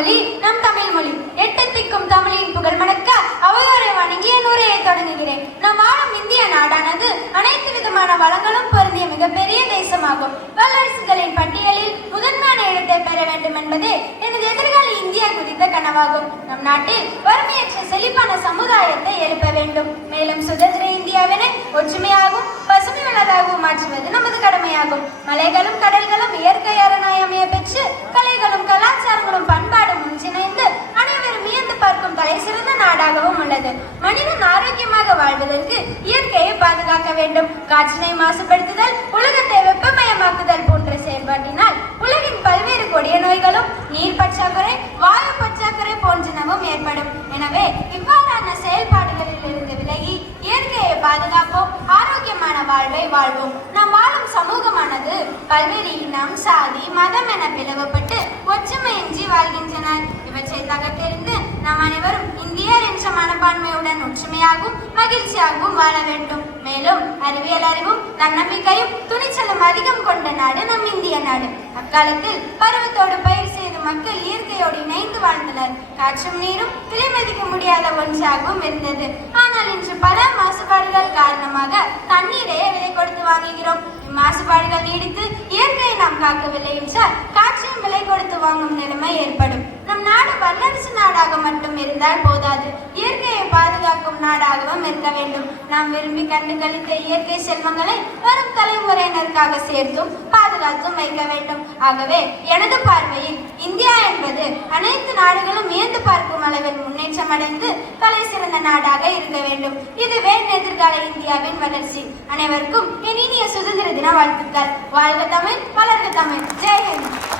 மொழி நம் தமிழ் மொழி. எட்டு திக்கும் தமிழின் புகழ் மணக்க அவையோரை வணங்கிய நூரையை தொடங்குகிறேன். நம் ஆளும் இந்திய நாடானது அனைத்து விதமான வளங்களும் பொருந்திய மிகப்பெரிய தேசமாகும். வல்லரசுகளின் பட்டியலில் முதன்மையான இடத்தை பெற வேண்டும் என்பதே எனது எதிர்கால இந்தியா குறித்த கனவாகும். நம் நாட்டில் வறுமையற்ற செழிப்பான சமுதாயத்தை எழுப்ப வேண்டும். மேலும் சுதந்திர இந்தியாவினை ஒற்றுமையாகவும் பசுமை உள்ளதாகவும் மாற்றுவது நமது கடமையாகும். மலைகளும் கடல்களும் இயற்கை அரணாய் அமைய பெற்று கலைகளும் கலாச்சாரங்களும் பண்பாடும் ஒன்றிணைந்து அனைவரும் வியந்து பார்க்கும் தலை சிறந்த நாடாகவும் உள்ளது. மனிதன் ஆரோக்கியமாக வாழ்வதற்கு இயற்கையை பாதுகாக்க வேண்டும். காற்றினை மாசுபடுத்துதல், உலகத்தை வெப்பமயமாக்குதல் போன்ற செயல்பாட்டினால் உலகின் பல்வேறு கொடிய நோய்களும் நீர் பற்றாக்குறை, வாயு பற்றாக்குறை போன்றனவும் ஏற்படும். எனவே இவ்வாறான செயல்பாடுகளில் இருந்து விலகி இயற்கையை பாதுகாப்போம், ஆரோக்கியமான வாழ்வை வாழ்வோம். நாம் வாழும் சமூகமானது பல்வேறு இனம், சாதி, மதம் என பிளவுபட்டு ஒற்றுமையின்றி வாழ்கின்றனர். இவற்றை தகர்த்தெறிந்து நாம் அனைவரும் இந்தியர் என்ற மனப்பான்மையுடன் ஒற்றுமையாகவும் மகிழ்ச்சியாகவும் வாழ வேண்டும். மேலும் அறிவியல் அறிவும் தன்னம்பிக்கையும் துணிச்சலும் அதிகம் கொண்ட நாடு நம் இந்திய நாடு. அக்காலத்தில் பருவத்தோடு பயிர் செய்து மக்கள் இயற்கையோடு இணைந்து வாழ்ந்தனர். காற்றும் நீரும் விலை மதிக்க முடியாத ஒன்றாகவும் இருந்தது. ஆனால் இன்று பல மாசுபாடுகள் காரணமாக தண்ணீரையே விலை கொடுத்து வாங்குகிறோம். மாசுபாடுகள் நீடித்து இயற்கையை நாம் காக்கவில்லை என்றால் காற்றையும் விலை கொடுத்து வாங்கும் நிலைமை ஏற்படும். நம் நாடு வல்லரசு நாடாக மட்டும் இருந்தால் போதாது, இயற்கையை பாதுகாக்கும் நாடாகவும் இருக்க வேண்டும். நாம் விரும்பி கண்டு கழித்த இயற்கை செல்வங்களை வரும் தலைமுறையினருக்காக சேர்த்தும் பாதுகாத்தும் வைக்க வேண்டும். ஆகவே எனது பார்வையில் இந்தியா என்பது அனைத்து நாடுகளும் வியந்து பார்க்கும் அளவில் முன்னேற்றம் அடைந்து தலை சிறந்த நாடாக இருக்க வேண்டும். இதுவே எதிர்கால இந்தியாவின் வளர்ச்சி. அனைவருக்கும் என் இனிய சுதந்திர தின வாழ்த்துக்கள். வாழ்க தமிழ், வளர்க தமிழ். ஜெய் ஹிந்த்.